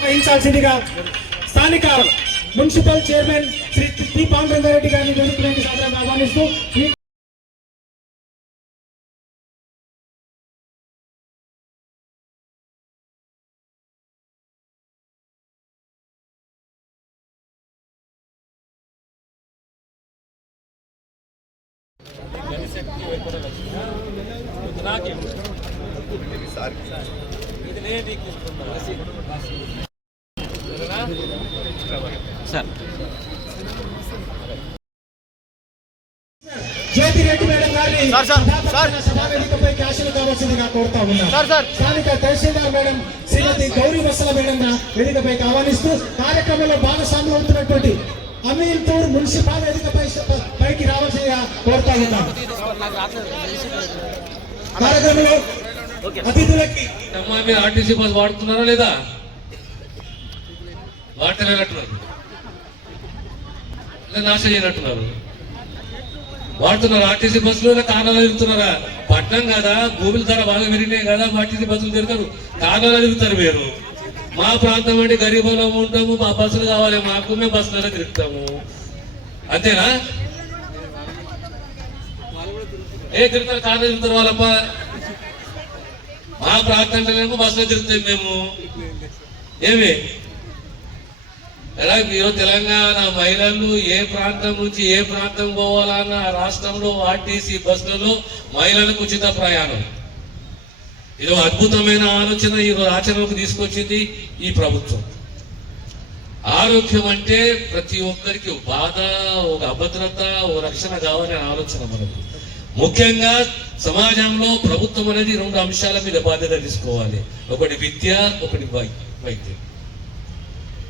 వహించాల్సిందిగా స్థానిక municipal chairman Shri T Pandurangareddy గారిని వేడుకలేని సాధారణ ఆహ్వానిస్తూ ఈ మేడం సార్, సార్, సార్. సభా వేదికపై కావాల్సిందిగా కోరుతా ఉన్నాం స్థానిక తహసీల్దార్ మేడం శ్రీమతి గౌరీ వత్సల మేడం వేదికపై ఆహ్వానిస్తూ కార్యక్రమంలో భాగస్వామ్యం అవుతున్నటువంటి అమీల్పూర్ మున్సిపాల్ వేదికపై పైకి రావాల్సిందిగా కోరుతా ఉన్నాం అమ్మా మీరు ఆర్టీసీ బస్ వాడుతున్నారా లేదా? వాడలేనట్టున్నారు లేదా నాశ చేయనట్టున్నారు. వాడుతున్నారు ఆర్టీసీ బస్సులు కారణాలు తిరుగుతున్నారా పట్నం కదా? భూముల ధర బాగా పెరిగినాయి కదా ఆర్టీసీ బస్సులు తిరుగుతారు. కారణాలు తిరుగుతారు మీరు. మా ప్రాంతం అంటే గరీబులో ఉంటాము మా బస్సులు కావాలి మాకు మేము బస్సులలో తిరుగుతాము. అంతేనా? తిరుగుతారు కారణాలు తిరుగుతారు వాళ్ళప్ప మా ప్రాంతంలో బస్సులో తిరుగుతాం మేము. ఏమి? ఎలా మీరు తెలంగాణ మహిళలు ఏ ప్రాంతం నుంచి ఏ ప్రాంతం పోవాలన్న రాష్ట్రంలో ఆర్టీసీ బస్సులలో మహిళలకు ఉచిత ప్రయాణం. ఇది అద్భుతమైన ఆలోచన ఈ ఆచరణకు తీసుకొచ్చింది ఈ ప్రభుత్వం. ఆరోగ్యం అంటే ప్రతి ఒక్కరికి బాధ ఒక అభద్రత ఒక రక్షణ కావాలనే ఆలోచన మనకు. ముఖ్యంగా సమాజంలో ప్రభుత్వం అనేది రెండు అంశాల మీద బాధ్యత తీసుకోవాలి. ఒకటి విద్య ఒకటి వైద్యం.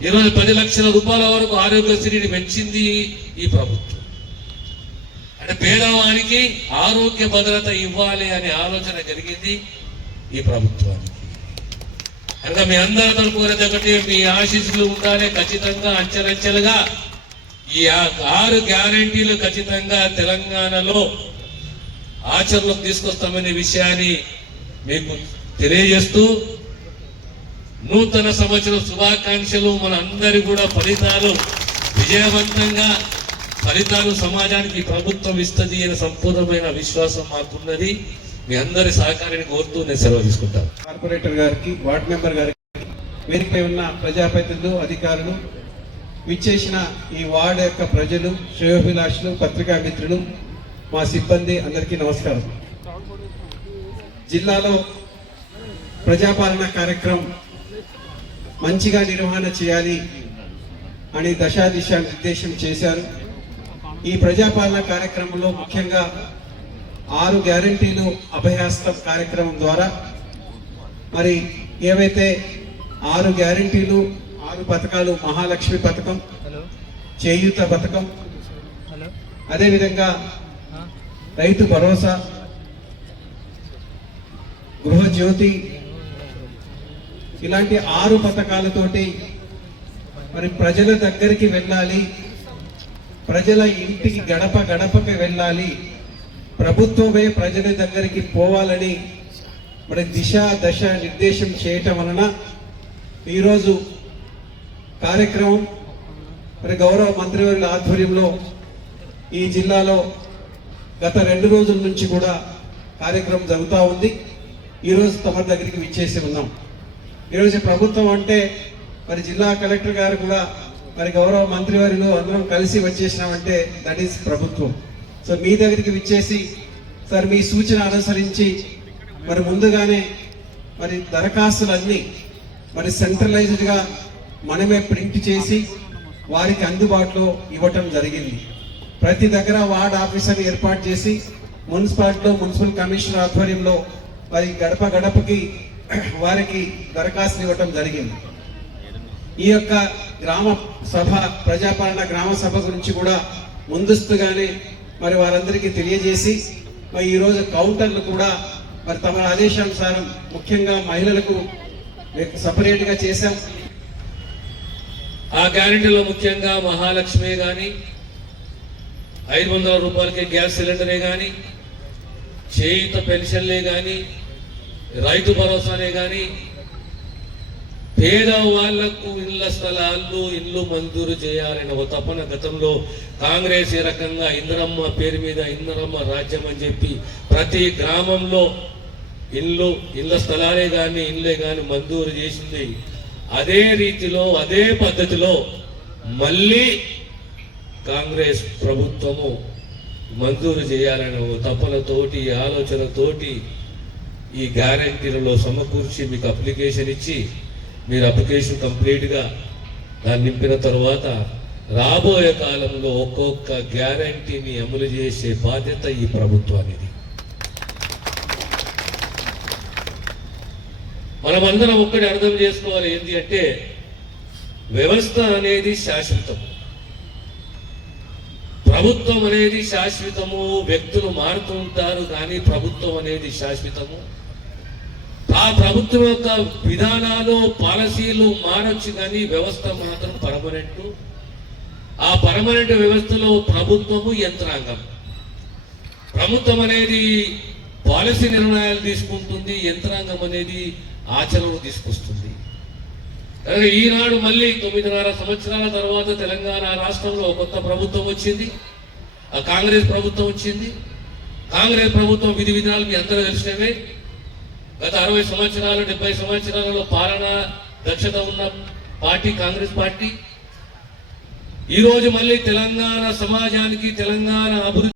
ఈరోజు పది లక్షల రూపాయల వరకు ఆరోగ్యశ్రీని పెంచింది ఈ ప్రభుత్వం. అంటే పేదవానికి ఆరోగ్య భద్రత ఇవ్వాలి అనే ఆలోచన జరిగింది ఈ ప్రభుత్వానికి. కనుక మీ అందరి కోరేది ఒకటి మీ ఆశీస్సులు ఉండాలి. ఖచ్చితంగా అంచెలంచెలుగా ఈ ఆరు గ్యారంటీలు ఖచ్చితంగా తెలంగాణలో ఆచరణకు తీసుకొస్తామనే విషయాన్ని మీకు తెలియజేస్తూ నూతన సంవత్సరం శుభాకాంక్షలు మన అందరి కూడా ఫలితాలు విజయవంతంగా ఫలితాలు సమాజానికి ప్రభుత్వం ఇస్తుంది అనే సంపూర్ణమైన విశ్వాసం మాకున్నది. మీ అందరి సహకారాన్ని కోరుతూ నేను సెలవు తీసుకుంటాను. కార్పొరేటర్ గారికి వార్డు మెంబర్ గారికి వేదికపై ఉన్న ప్రజాప్రతినిధులు అధికారులు విచ్చేసిన ఈ వార్డు యొక్క ప్రజలు శ్రేయోభిలాషులు పత్రికా మిత్రులు మా సిబ్బంది అందరికీ నమస్కారం. జిల్లాలో ప్రజాపాలన కార్యక్రమం మంచిగా నిర్వహణ చేయాలి అని దశా దిశ నిర్దేశం చేశారు. ఈ ప్రజాపాలన కార్యక్రమంలో ముఖ్యంగా ఆరు గ్యారంటీలు అభయాస్తం కార్యక్రమం ద్వారా మరి ఏవైతే ఆరు గ్యారంటీలు ఆరు పథకాలు మహాలక్ష్మి పథకం చేయూత పథకం అదేవిధంగా రైతు భరోసా గృహజ్యోతి ఇలాంటి ఆరు పథకాలతోటి మరి ప్రజల దగ్గరికి వెళ్ళాలి ప్రజల ఇంటికి గడప గడపకి వెళ్ళాలి ప్రభుత్వమే ప్రజల దగ్గరికి పోవాలని మరి దిశ దశ నిర్దేశం చేయటం వలన ఈరోజు కార్యక్రమం మరి గౌరవ మంత్రివర్యుల ఆధ్వర్యంలో ఈ జిల్లాలో గత రెండు రోజుల నుంచి కూడా కార్యక్రమం జరుగుతూ ఉంది. ఈరోజు తమ దగ్గరికి విచ్చేసి ఉన్నాం. ఈరోజు ప్రభుత్వం అంటే మరి జిల్లా కలెక్టర్ గారు కూడా మరి గౌరవ మంత్రివర్యులు అందరం కలిసి వచ్చేసినామంటే దట్ ఈస్ ప్రభుత్వం. సో మీ దగ్గరికి విచ్చేసి సార్ మీ సూచన అనుసరించి మరి ముందుగానే మరి దరఖాస్తులన్నీ మరి సెంట్రలైజ్డ్గా మనమే ప్రింట్ చేసి వారికి అందుబాటులో ఇవ్వటం జరిగింది. ప్రతి దగ్గర వార్డ్ ఆఫీసర్ ఏర్పాటు చేసి మున్సిపాలిటీలో మున్సిపల్ కమిషనర్ ఆధ్వర్యంలో వారి గడప గడపకి వారికి దరఖాస్తులు ఇవ్వటం జరిగింది. ఈ యొక్క గ్రామ సభ ప్రజాపాలన గ్రామ సభ గురించి కూడా ముందస్తుగానే మరి వారందరికీ తెలియజేసి మరి ఈరోజు కౌంటర్లు కూడా మరి తమ ఆదేశానుసారం ముఖ్యంగా మహిళలకు సపరేట్గా చేశాం. ఆ గ్యారెంటీలో ముఖ్యంగా మహాలక్ష్మి కానీ ఐదు వందల రూపాయలకే గ్యాస్ సిలిండరే కానీ చేయుత పెన్షన్లే కానీ రైతు భరోసానే కానీ పేద వాళ్ళకు ఇళ్ళ స్థలాలు ఇల్లు మంజూరు చేయాలనే ఒక తపన గతంలో కాంగ్రెస్ ఏ రకంగా ఇందరమ్మ పేరు మీద ఇందరమ్మ రాజ్యం అని చెప్పి ప్రతి గ్రామంలో ఇల్లు ఇళ్ళ స్థలాలే కానీ ఇల్లే కానీ మంజూరు చేసింది. అదే రీతిలో అదే పద్ధతిలో మళ్ళీ కాంగ్రెస్ ప్రభుత్వము మంజూరు చేయాలనే ఒక తపనతోటి ఆలోచనతోటి ఈ గ్యారంటీలలో సమకూర్చి మీకు అప్లికేషన్ ఇచ్చి మీరు అప్లికేషన్ కంప్లీట్గా దాన్ని నింపిన తర్వాత రాబోయే కాలంలో ఒక్కొక్క గ్యారంటీని అమలు చేసే బాధ్యత ఈ ప్రభుత్వానికి మనమందరం ఒక్కటి అర్థం చేసుకోవాలి ఏంటి అంటే వ్యవస్థ అనేది శాశ్వతం. ప్రభుత్వం అనేది శాశ్వతము వ్యక్తులు మారుతూ ఉంటారు కానీ ప్రభుత్వం అనేది శాశ్వతము. ఆ ప్రభుత్వం యొక్క విధానాలు పాలసీలు మారొచ్చు కానీ వ్యవస్థ మాత్రం పర్మనెంట్. ఆ పర్మనెంట్ వ్యవస్థలో ప్రభుత్వము యంత్రాంగం. ప్రభుత్వం అనేది పాలసీ నిర్ణయాలు తీసుకుంటుంది యంత్రాంగం అనేది ఆచరణ తీసుకొస్తుంది. ఈనాడు మళ్ళీ తొమ్మిదిన్నర సంవత్సరాల తర్వాత తెలంగాణ రాష్ట్రంలో కొత్త ప్రభుత్వం వచ్చింది. ఆ కాంగ్రెస్ ప్రభుత్వం వచ్చింది. కాంగ్రెస్ ప్రభుత్వం విధి విధానాలు మీ అందరూ తెలిసినవే. గత అరవై సంవత్సరాలు డెబ్బై సంవత్సరాలలో పాలన దక్షత ఉన్న పార్టీ కాంగ్రెస్ పార్టీ. ఈరోజు మళ్ళీ తెలంగాణ సమాజానికి తెలంగాణ అభివృద్ధి